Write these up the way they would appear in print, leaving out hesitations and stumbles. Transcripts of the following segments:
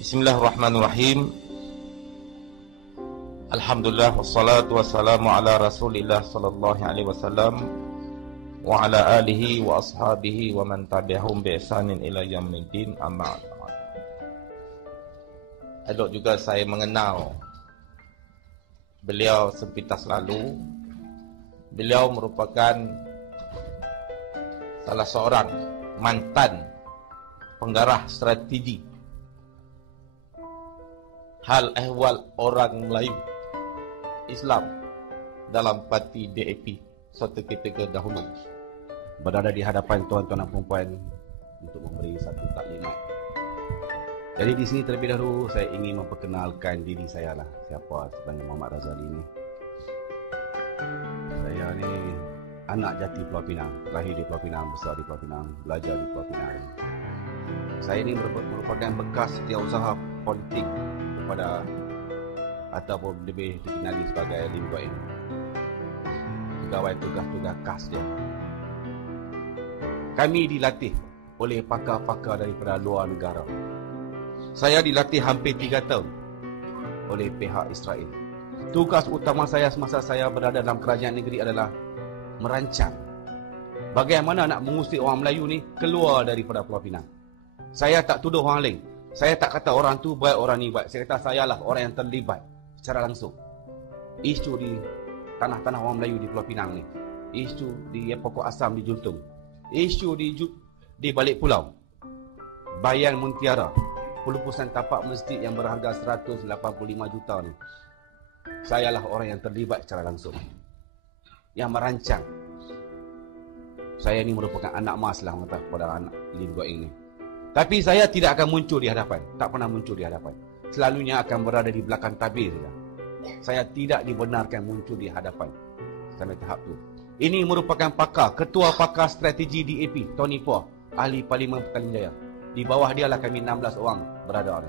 Bismillahirrahmanirrahim. Alhamdulillah wassalatu wassalamu ala Rasulillah sallallahu alaihi wasallam wa ala alihi wa ashabihi wa man tabi'ahum bi ihsanin ila yaumiddin, amma ba'd. Elok juga saya mengenal beliau sepintas lalu. Beliau merupakan salah seorang mantan penggarah strategi hal ehwal orang Melayu Islam dalam parti DAP suatu ketika dahulu. Berada di hadapan tuan-tuan dan puan-puan untuk memberi satu taklimat. Jadi di sini terlebih dahulu saya ingin memperkenalkan diri saya lah. Siapa sebenarnya Muhammad Razali ni? Saya ni anak jati Pulau Pinang, lahir di Pulau Pinang, besar di Pulau Pinang, belajar di Pulau Pinang. Saya ini merupakan bekas setiausaha politik kepada ataupun lebih dikenali sebagai Lim Guok Eng, pegawai tugas-tugas khas dia. Kami dilatih oleh pakar-pakar daripada luar negara. Saya dilatih hampir 3 tahun oleh pihak Israel. Tugas utama saya semasa saya berada dalam kerajaan negeri adalah merancang bagaimana nak mengusir orang Melayu ni keluar daripada Pulau Pinang. Saya tak tuduh orang lain. Saya tak kata orang tu baik, orang ni baik. Saya kata saya lah orang yang terlibat secara langsung isu di tanah-tanah orang Melayu di Pulau Pinang ni, isu di pokok asam di Juntung, isu di balik pulau Bayan Muntiara, pelupusan tapak masjid yang berharga 185 juta ni. Saya lah orang yang terlibat secara langsung, yang merancang. Saya ni merupakan anak mas lah kepada anak Lim Guok Eng ni. Tapi saya tidak akan muncul di hadapan. Tak pernah muncul di hadapan. Selalunya akan berada di belakang tabir saja. Saya tidak dibenarkan muncul di hadapan sampai tahap tu. Ini merupakan pakar, ketua pakar strategi DAP, Tony Poh, ahli Parlimen Petaling Jaya. Di bawah dia lah kami 16 orang berada.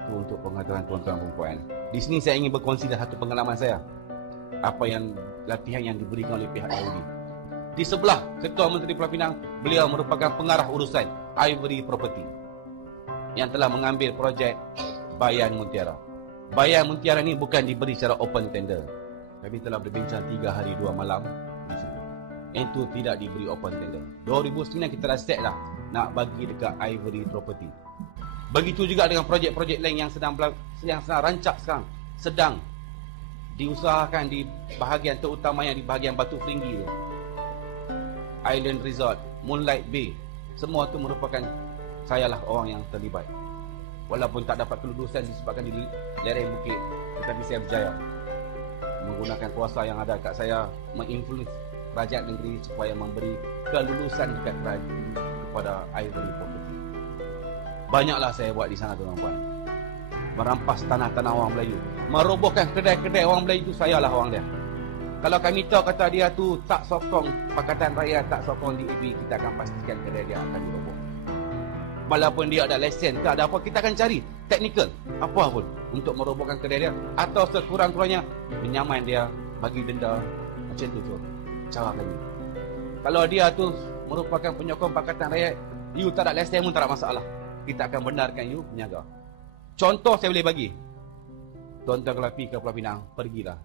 Itu untuk pengetahuan tuan-tuan dan puan. Di sini saya ingin berkongsi satu pengalaman saya. Apa yang latihan yang diberikan oleh pihak Yahudi. Di sebelah Ketua Menteri Pulau Pinang, beliau merupakan pengarah urusan Ivory Property yang telah mengambil projek Bayan Muntiara. Bayan Muntiara ni bukan diberi secara open tender. Kami telah berbincang 3 hari 2 malam di sini. Itu tidak diberi open tender. 2009 kita dah set lah nak bagi dekat Ivory Property. Begitu juga dengan projek-projek lain yang sedang rancak sekarang, sedang diusahakan di bahagian terutamanya di bahagian Batu Feringgi tu. Island Resort, Moonlight Bay, semua itu merupakan sayalah orang yang terlibat. Walaupun tak dapat kelulusan disebabkan di lereng bukit, tetapi saya berjaya menggunakan kuasa yang ada kat saya menginfluence kerajaan negeri supaya memberi kelulusan kepada Ivory Property. Banyaklah saya buat di sana tuan-tuan. Merampas tanah-tanah orang Melayu, merobohkan kedai-kedai orang Melayu itu, sayalah orang dia. Kalau kami tahu kata dia tu tak sokong Pakatan Rakyat, tak sokong DAP, kita akan pastikan kedai dia akan diroboh. Walaupun dia ada lesen, tak ada apa, kita akan cari teknikal apa pun untuk merobohkan kedai dia, atau sekurang-kurangnya menyaman dia, bagi denda. Macam tu cara kami. Kalau dia tu merupakan penyokong Pakatan Rakyat, you tak ada lesen pun tak ada masalah, kita akan benarkan you menyaga. Contoh saya boleh bagi, tuan-tuan kalau pergi ke Pulau Pinang, pergilah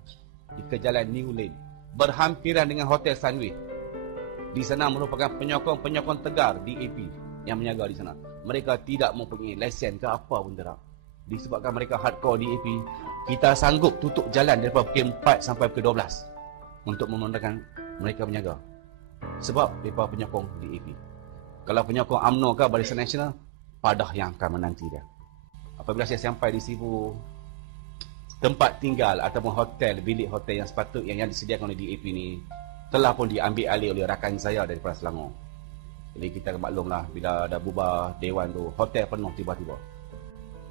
ke jalan New Lane, berhampiran dengan Hotel Sunway. Di sana merupakan penyokong-penyokong tegar DAP yang menjaga di sana. Mereka tidak mempunyai lesen ke apa pun tak. Disebabkan mereka hardcore DAP, kita sanggup tutup jalan daripada pukul 4 sampai pukul 12 untuk memandangkan mereka menjaga. Sebab mereka penyokong DAP. Kalau penyokong UMNO ke Barisan Nasional, Padah yang akan menanti dia. Apabila saya sampai di Sibu, tempat tinggal ataupun hotel, bilik hotel yang sepatutnya yang disediakan oleh DAP ni telah pun diambil alih oleh rakan saya daripada Selangor. Jadi kita maklumlah bila ada bubar dewan tu, hotel penuh tiba-tiba.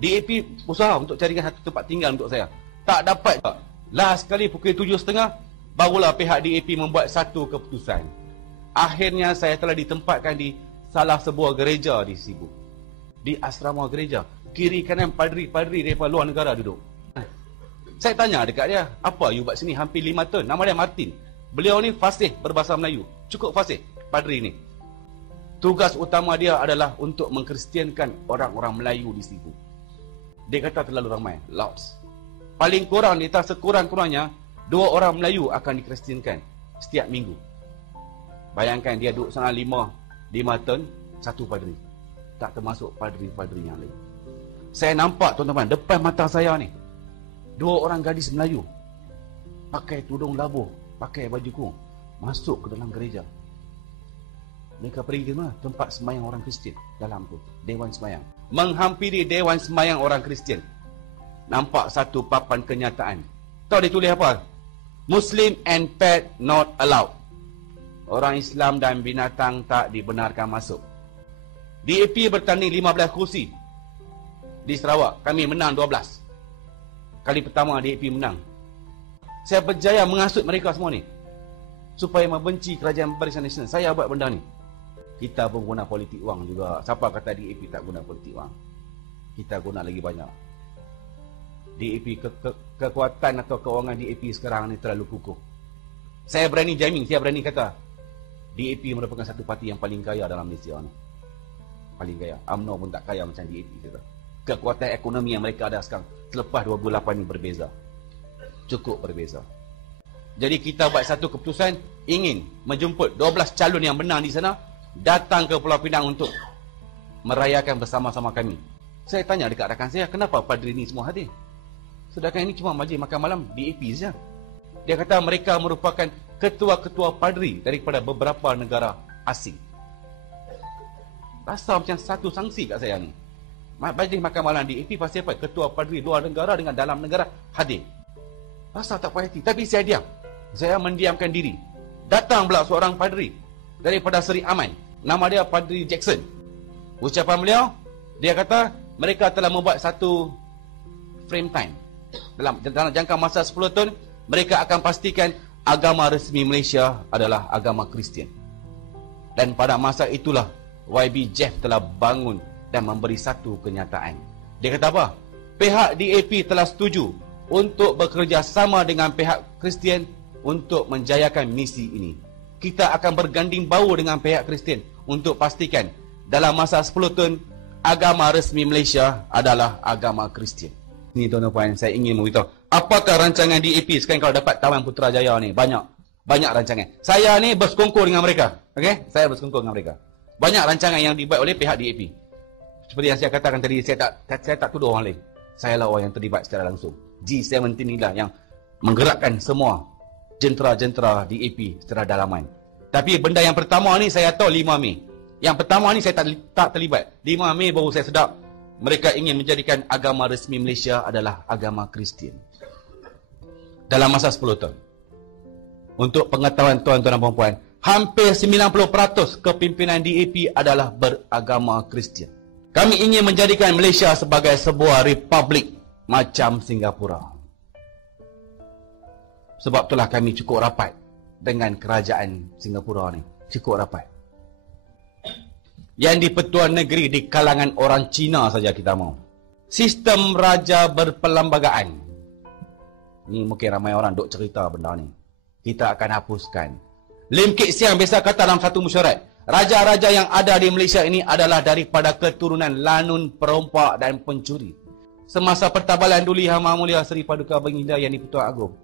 DAP usaha untuk carikan satu tempat tinggal untuk saya, tak dapat. Last kali pukul 7.30 barulah pihak DAP membuat satu keputusan. Akhirnya saya telah ditempatkan di salah sebuah gereja di Sibu, di asrama gereja. Kiri kanan padri-padri daripada luar negara duduk. Saya tanya dekat dia, apa you buat sini hampir 5 tahun? Nama dia Martin. Beliau ni fasih berbahasa Melayu, cukup fasih, padri ni. Tugas utama dia adalah untuk mengkristiankan orang-orang Melayu di situ. Dia kata terlalu ramai, lots. Paling kurang, dia tak sekurang-kurangnya 2 orang Melayu akan dikristiankan setiap minggu. Bayangkan dia duduk sana 5 tahun, 1 padri. Tak termasuk padri-padri yang lain. Saya nampak tuan-tuan, depan mata saya ni, 2 orang gadis Melayu pakai tudung labuh, pakai baju kurung, masuk ke dalam gereja. Mereka pergi ke mana? Tempat semayang orang Kristian dalam tu, Dewan Semayang. Menghampiri Dewan Semayang orang Kristian, nampak satu papan kenyataan. Tahu dia tulis apa? Muslim and pet not allowed. Orang Islam dan binatang tak dibenarkan masuk. DAP bertanding 15 kursi di Sarawak. Kami menang 12. Kali pertama DAP menang. Saya berjaya menghasut mereka semua ni supaya membenci kerajaan Barisan Nasional. Saya buat benda ni. Kita pun guna politik wang juga. Siapa kata DAP tak guna politik wang? Kita guna lagi banyak. DAP kekuatan atau kewangan DAP sekarang ni terlalu kukuh. Saya berani jamin, saya berani kata DAP merupakan satu parti yang paling kaya dalam Malaysia ni. Paling kaya. UMNO pun tak kaya macam DAP kata. Kekuatan ekonomi yang mereka ada sekarang selepas 2008 ni berbeza. Cukup berbeza. Jadi kita buat satu keputusan, ingin menjemput 12 calon yang menang di sana datang ke Pulau Pinang untuk merayakan bersama-sama kami. Saya tanya dekat rakan saya, kenapa padri ni semua hadir? Sedangkan ini cuma majlis makan malam DAP saja. Dia kata mereka merupakan ketua-ketua padri daripada beberapa negara asing. Rasa macam satu sanksi kat saya ni. Majlis makan malam DAP pasti apa? Ketua padri luar negara dengan dalam negara hadir. Rasa tak puas hati. Tapi saya diam. Saya mendiamkan diri. Datang pula seorang padri daripada Seri Aman. Nama dia Padri Jackson. Ucapan beliau, dia kata mereka telah membuat satu frame time. Dalam jangka masa 10 tahun, mereka akan pastikan agama resmi Malaysia adalah agama Kristian. Dan pada masa itulah YB Jeff telah bangun dan memberi satu kenyataan. Dia kata apa? Pihak DAP telah setuju untuk bekerjasama dengan pihak Kristian untuk menjayakan misi ini. Kita akan berganding bahu dengan pihak Kristian untuk pastikan dalam masa 10 tahun agama resmi Malaysia adalah agama Kristian. Ni tuan-tuan, saya ingin memberitahu apakah rancangan DAP sekarang kalau dapat Tawan Putrajaya ni. Banyak rancangan. Saya ni bersekongkol dengan mereka. Okey? Saya bersekongkol dengan mereka. Banyak rancangan yang dibuat oleh pihak DAP. Seperti yang saya katakan tadi, saya tak tuduh orang lain. Saya lah orang yang terlibat secara langsung. G17 inilah yang menggerakkan semua jentera-jentera DAP secara dalaman. Tapi benda yang pertama ni saya tahu 5 Mei. Yang pertama ni saya tak terlibat. 5 Mei baru saya sedap mereka ingin menjadikan agama resmi Malaysia adalah agama Kristian. Dalam masa 10 tahun. Untuk pengetahuan tuan-tuan dan puan-puan, hampir 90% kepimpinan DAP adalah beragama Kristian. Kami ingin menjadikan Malaysia sebagai sebuah republik macam Singapura. Sebab itulah kami cukup rapat dengan kerajaan Singapura ni. Cukup rapat. Yang di-Pertuan Negeri di kalangan orang Cina saja kita mau. Sistem raja berperlembagaan. Ni mungkin ramai orang duk cerita benda ni. Kita akan hapuskan. Lim Kit Siang biasa kata dalam satu mesyuarat, raja-raja yang ada di Malaysia ini adalah daripada keturunan lanun, perompak dan pencuri. Semasa pertabalan Duli Hama Mulia Seri Paduka Baginda yang di-Pertuan Agong,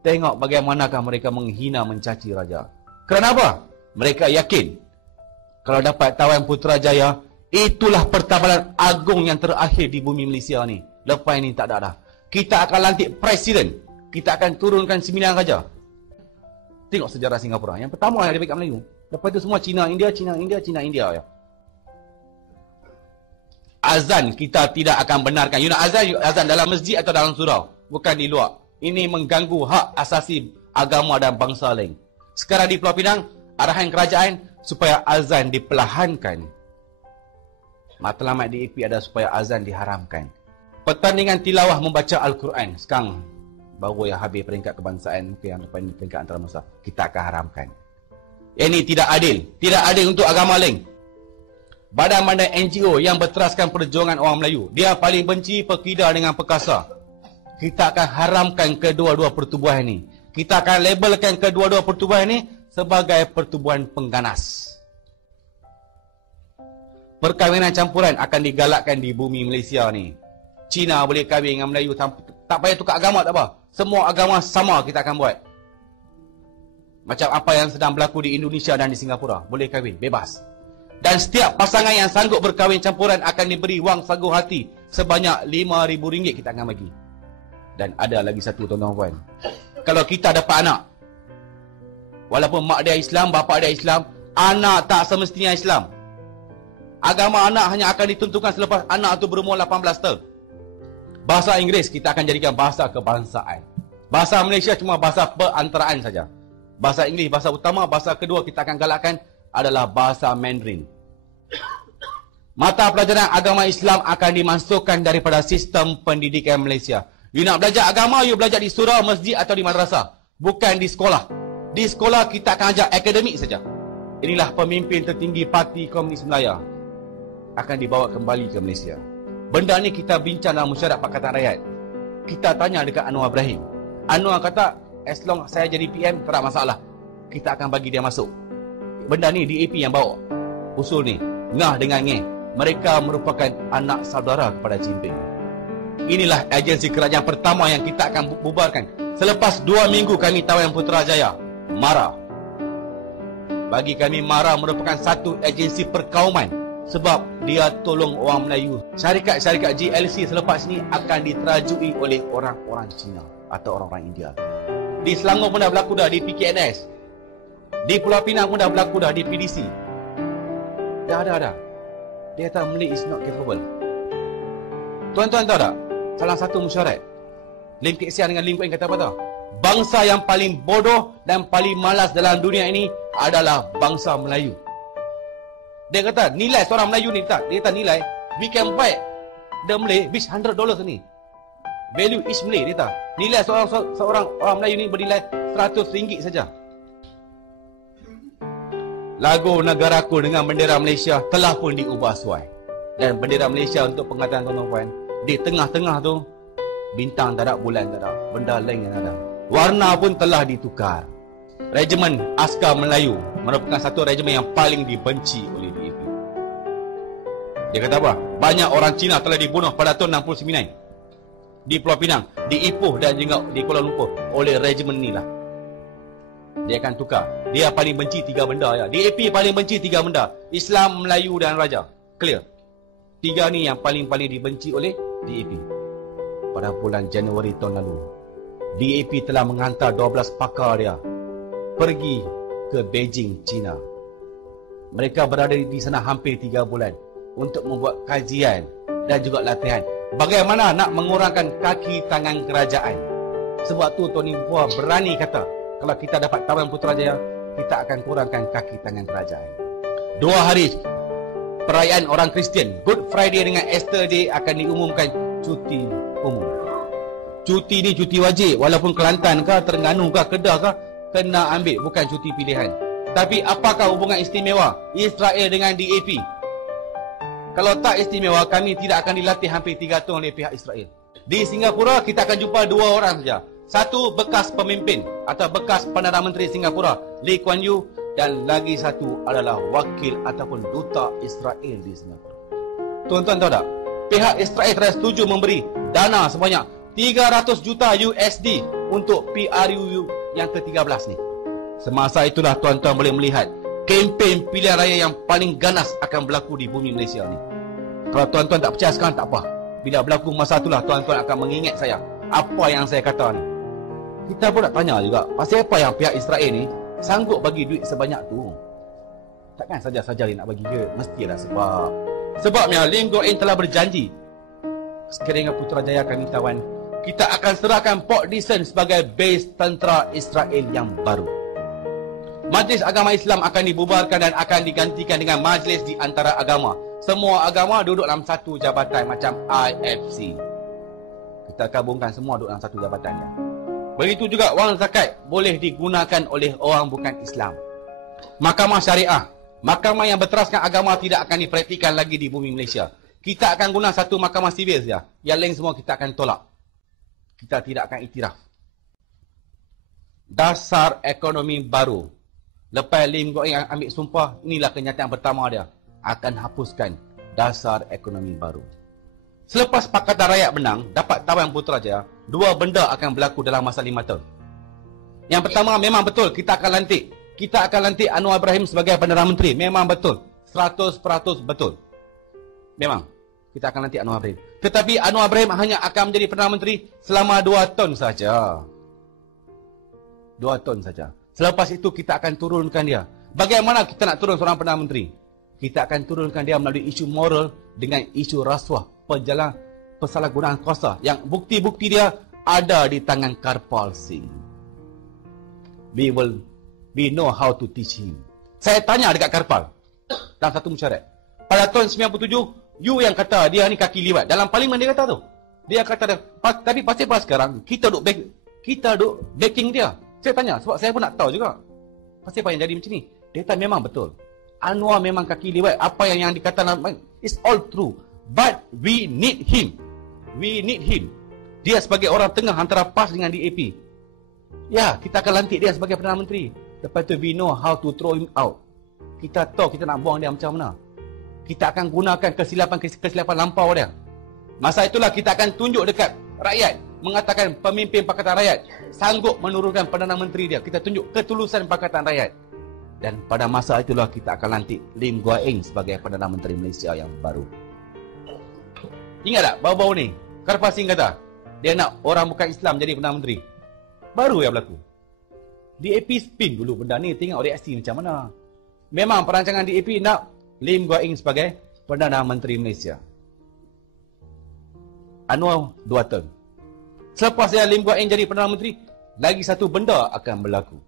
tengok bagaimanakah mereka menghina mencaci raja. Kenapa? Mereka yakin kalau dapat Tawan Putrajaya, itulah pertabalan agung yang terakhir di bumi Malaysia ni. Lepas ni tak ada dah. Kita akan lantik presiden. Kita akan turunkan 9 raja. Tengok sejarah Singapura. Yang pertama yang ada dekat Melayu. Lepas itu semua Cina, India, Cina, India, Cina, India. Ya. Azan kita tidak akan benarkan. You nak azan dalam masjid atau dalam surau? Bukan di luar. Ini mengganggu hak asasi agama dan bangsa lain. Sekarang di Pulau Pinang, arahan kerajaan supaya azan diperlahankan. Matlamat DAP ada supaya azan diharamkan. Pertandingan tilawah membaca Al-Quran sekarang baru yang habis peringkat kebangsaan, yang lepas ini peringkat antarabangsa, kita akan haramkan. Ini tidak adil. Tidak adil untuk agama lain. Badan-badan NGO yang berteraskan perjuangan orang Melayu, dia paling benci perkida dengan perkasa. Kita akan haramkan kedua-dua pertubuhan ini. Kita akan labelkan kedua-dua pertubuhan ini sebagai pertubuhan pengganas. Perkahwinan campuran akan digalakkan di bumi Malaysia ni. Cina boleh kahwin dengan Melayu, tak payah tukar agama, tak apa. Semua agama sama kita akan buat. Macam apa yang sedang berlaku di Indonesia dan di Singapura. Boleh kahwin, bebas. Dan setiap pasangan yang sanggup berkahwin campuran akan diberi wang sagu hati sebanyak RM5,000 kita akan bagi. Dan ada lagi satu, tuan-tuan puan. Kalau kita dapat anak, walaupun mak dia Islam, bapa dia Islam, anak tak semestinya Islam. Agama anak hanya akan ditentukan selepas anak itu berumur 18 tahun. Bahasa Inggeris kita akan jadikan bahasa kebangsaan. Bahasa Malaysia cuma bahasa perantaraan saja. Bahasa Inggeris bahasa utama, bahasa kedua kita akan galakkan adalah bahasa Mandarin. Mata pelajaran agama Islam akan dimasukkan daripada sistem pendidikan Malaysia. You nak belajar agama, you belajar di surau, masjid atau di madrasah. Bukan di sekolah. Di sekolah kita akan ajar akademik saja. Inilah pemimpin tertinggi Parti Komunis Melayu akan dibawa kembali ke Malaysia. Benda ni kita bincang dalam mesyuarat Pakatan Rakyat. Kita tanya dekat Anwar Ibrahim. Anwar kata, as long saya jadi PM, tak ada masalah. Kita akan bagi dia masuk. Benda ni DAP yang bawa usul ni. Ngah dengan ngeh. Mereka merupakan anak saudara kepada Jinping. Inilah agensi kerajaan pertama yang kita akan bubarkan. Selepas 2 minggu kami tawan Putrajaya, MARA. Bagi kami, MARA merupakan satu agensi perkauman. Sebab dia tolong orang Melayu. Syarikat-syarikat GLC selepas ni akan diterajui oleh orang-orang Cina atau orang-orang India. Di Selangor pun dah berlaku dah di PKNS. Di Pulau Pinang pun dah berlaku dah di PDC. Dah. Dia kata Malay is not capable. Tuan-tuan tahu tak? Salah satu mesyuarat Lim Kek Siang dengan Lim Kuan kata apa tahu? Bangsa yang paling bodoh dan paling malas dalam dunia ini adalah bangsa Melayu. Dia kata nilai seorang Melayu ni, dia kata nilai, we can buy the Malay with $100 ni. Value each Malay, dia kata nilai seorang orang Melayu ni bernilai RM100 saja. Lagu Negaraku dengan bendera Malaysia telah pun diubah suai. Dan bendera Malaysia untuk pengetahuan tuan-tuan, di tengah-tengah tu bintang tak ada, bulan tak ada, benda lain yang ada. Warna pun telah ditukar. Regimen Askar Melayu merupakan satu regimen yang paling dibenci oleh DAP. Dia kata apa? Banyak orang Cina telah dibunuh pada tahun 69 di Pulau Pinang, di Ipoh dan juga di Kuala Lumpur oleh regimen ni lah. Dia akan tukar. Dia paling benci 3 benda ya. DAP paling benci 3 benda: Islam, Melayu dan Raja. Clear. 3 ni yang paling-paling dibenci oleh DAP. Pada bulan Januari tahun lalu, DAP telah menghantar 12 pakar dia pergi ke Beijing, China. Mereka berada di sana hampir 3 bulan untuk membuat kajian dan juga latihan bagaimana nak mengurangkan kaki tangan kerajaan. Sebab tu Tony Bua berani kata, kalau kita dapat tawan Putrajaya, kita akan kurangkan kaki tangan kerajaan. 2 hari perayaan orang Kristian, Good Friday dengan Easter Day, akan diumumkan cuti umum. Cuti ni cuti wajib, walaupun Kelantan ke, Terengganu ke, Kedah ke, kena ambil, bukan cuti pilihan. Tapi apakah hubungan istimewa Israel dengan DAP? Kalau tak istimewa, kami tidak akan dilatih hampir 3 tahun oleh pihak Israel. Di Singapura, kita akan jumpa 2 orang saja. Satu bekas pemimpin atau bekas Perdana Menteri Singapura, Lee Kuan Yew, dan lagi satu adalah wakil ataupun duta Israel di Singapura. Tuan-tuan tahu tak? Pihak Israel telah setuju memberi dana sebanyak 300 juta USD untuk PRU yang ke-13 ni. Semasa itulah tuan-tuan boleh melihat kempen pilihan raya yang paling ganas akan berlaku di bumi Malaysia ni. Kalau tuan-tuan tak percaya sekarang, tak apa. Bila berlaku masa itulah tuan-tuan akan mengingat saya apa yang saya kata ni. Kita pun nak tanya juga, pasal apa yang pihak Israel ni sanggup bagi duit sebanyak tu? Takkan saja-saja dia nak bagi ke? Mesti ada sebab. Sebabnya Lim Kok In telah berjanji, sekiranya Putrajaya kami tawan, kita akan serahkan Port Dickson sebagai base tentera Israel yang baru. Majlis Agama Islam akan dibubarkan dan akan digantikan dengan majlis di antara agama. Semua agama duduk dalam satu jabatan macam IFC. Kita gabungkan semua duduk dalam satu jabatan ya. Begitu juga wang zakat boleh digunakan oleh orang bukan Islam. Mahkamah Syariah, mahkamah yang berteraskan agama, tidak akan dipraktikkan lagi di bumi Malaysia. Kita akan guna satu mahkamah sivil saja. Yang lain semua kita akan tolak. Kita tidak akan iktiraf. Dasar ekonomi baru. Lepas Lim Kok In ambil sumpah, inilah kenyataan pertama dia. Akan hapuskan dasar ekonomi baru. Selepas Pakatan Rakyat menang, dapat tawan Putrajaya, dua benda akan berlaku dalam masa 5 tahun. Yang pertama, memang betul kita akan lantik Anwar Ibrahim sebagai Perdana Menteri. Memang betul. 100% betul. Memang kita akan lantik Anwar Ibrahim. Tetapi Anwar Ibrahim hanya akan menjadi Perdana Menteri selama 2 tahun saja. 2 tahun saja. Selepas itu kita akan turunkan dia. Bagaimana kita nak turun seorang Perdana Menteri? Kita akan turunkan dia melalui isu moral dengan isu rasuah, pesalahgunaan kuasa yang bukti-bukti dia ada di tangan Karpal Singh. We know how to teach him. Saya tanya dekat Karpal dalam satu mesyuarat. Pada tahun 97, you yang kata dia ni kaki liwat. Dalam parlimen dia kata tu. Dia kata, tapi pasal apa sekarang kita duk backing dia. Saya tanya, sebab saya pun nak tahu juga. Pasal apa yang jadi macam ni? Dia kata memang betul. Anwar memang kaki liwat. Apa yang dikatakan is all true. But we need him. We need him. Dia sebagai orang tengah antara PAS dengan DAP. Ya, kita akan lantik dia sebagai Perdana Menteri. Lepas tu we know how to throw him out. Kita tahu kita nak buang dia macam mana. Kita akan gunakan kesilapan lampau dia. Masa itulah kita akan tunjuk dekat rakyat, mengatakan pemimpin Pakatan Rakyat sanggup menurunkan Perdana Menteri dia. Kita tunjuk ketulusan Pakatan Rakyat. Dan pada masa itulah kita akan lantik Lim Guan Eng sebagai Perdana Menteri Malaysia yang baru. Ingat tak baru-baru ni Karpal Singh kata dia nak orang bukan Islam jadi Perdana Menteri. Baru yang berlaku. DAP spin dulu benda ni, tengok reaksi macam mana. Memang perancangan DAP nak Lim Guan Eng sebagai Perdana Menteri Malaysia. Anwar 2 tahun. Selepas dia Lim Guan Eng jadi Perdana Menteri, lagi satu benda akan berlaku.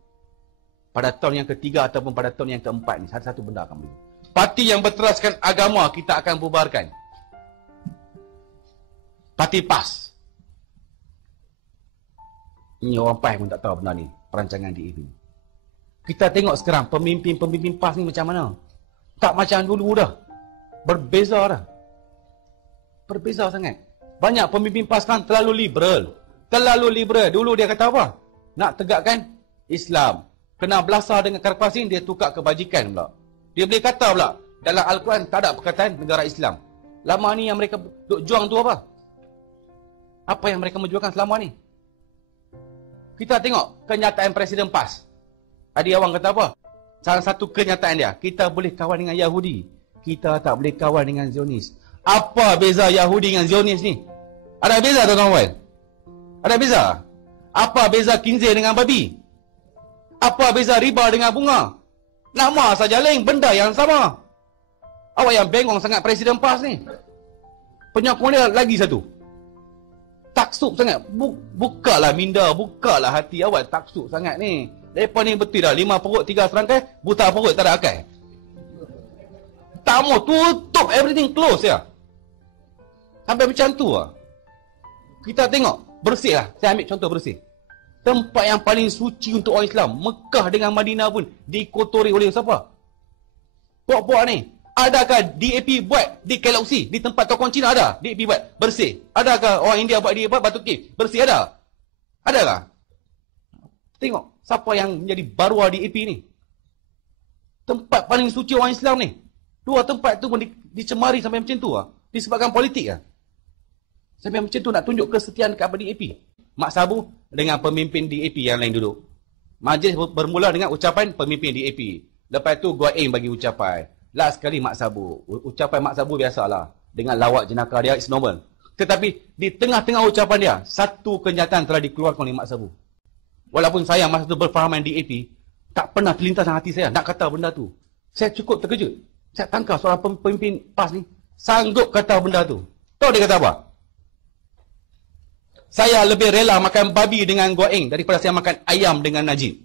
Pada tahun yang ketiga ataupun pada tahun yang keempat ni, satu benda akan berlaku. Parti yang berteraskan agama kita akan bubarkan. Parti PAS. Ini orang PAS pun tak tahu benda ni, perancangan DAP. Kita tengok sekarang pemimpin PAS ni macam mana. Tak macam dulu dah. Berbeza dah. Berbeza sangat. Banyak pemimpin PAS kan terlalu liberal. Terlalu liberal. Dulu dia kata apa? Nak tegakkan Islam. Kena belasah dengan Karpal Singh, dia tukar kebajikan pula. Dia boleh kata pula, dalam Al-Quran tak ada perkataan negara Islam. Lama ni yang mereka duk juang tu apa? Apa yang mereka menjualkan selama ni? Kita tengok kenyataan Presiden PAS. Tadi awang kata apa? Salah satu kenyataan dia, kita boleh kawan dengan Yahudi, kita tak boleh kawan dengan Zionis. Apa beza Yahudi dengan Zionis ni? Ada beza tuan-tuan? Ada beza? Apa beza kinzir dengan babi? Apa beza riba dengan bunga? Nama saja lain, benda yang sama. Awak yang bengong sangat Presiden PAS ni. Penyokong dia lagi satu. Taksub sangat. Bukalah minda, bukalah hati awak, taksub sangat ni. Lepas ni betul dah, 5 perut 3 serangkai, buta perut tak ada akal. Tak mau tutup, everything close ya. Sampai macam tu lah. Kita tengok, bersih lah. Saya ambil contoh bersih. Tempat yang paling suci untuk orang Islam, Mekah dengan Madinah pun dikotori oleh siapa? Puak-puak ni. Adakah DAP buat di KLC, di tempat tokong Cina ada? DAP buat bersih. Adakah orang India buat di Batu Cave? Bersih ada? Adakah? Tengok, siapa yang menjadi baruah DAP ni? Tempat paling suci orang Islam ni. Dua tempat tu pun dicemari sampai macam tu lah. Disebabkan politik lah. Sampai macam tu nak tunjuk kesetiaan kepada DAP. Mak Sabu dengan pemimpin DAP yang lain duduk. Majlis bermula dengan ucapan pemimpin DAP. Lepas tu Guan Eng bagi ucapan. Last sekali Mak Sabu. Ucapan Mak Sabu biasalah. Dengan lawak jenaka dia, it's normal. Tetapi di tengah-tengah ucapan dia, satu kenyataan telah dikeluarkan oleh Mak Sabu. Walaupun saya masa tu berfahaman DAP, tak pernah terlintas dalam hati saya nak kata benda tu. Saya cukup terkejut. Saya tangkap seorang pemimpin PAS ni sanggup kata benda tu. Tahu dia kata apa? Saya lebih rela makan babi dengan Guan Eng daripada saya makan ayam dengan Najib.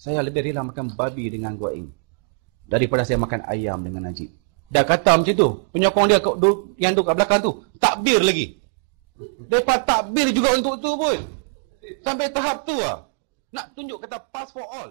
Saya lebih rela makan babi dengan Guan Eng daripada saya makan ayam dengan Najib. Dah kata macam tu. Penyokong dia yang duduk kat belakang tu takbir lagi. Mereka takbir juga untuk tu pun. Sampai tahap tu lah. Nak tunjuk kata pass for all.